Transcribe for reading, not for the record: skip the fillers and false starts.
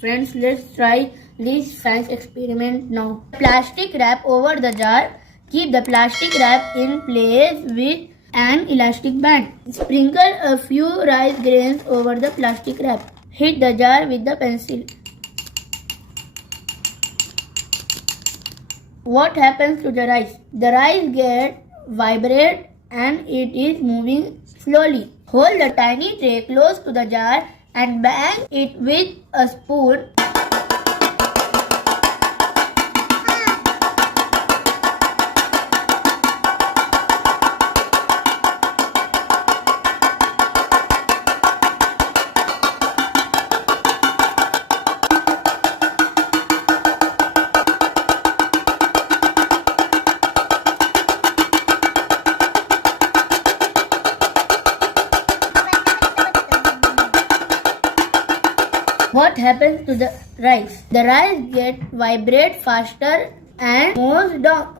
Friends, let's try this science experiment now. Plastic wrap over the jar. Keep the plastic wrap in place with an elastic band. Sprinkle a few rice grains over the plastic wrap. Hit the jar with the pencil. What happens to the rice? The rice gets vibrate and it is moving slowly. Hold the tiny tray close to the jar and bang it with a spoon. What happens to the rice? The rice gets vibrate faster and moves down.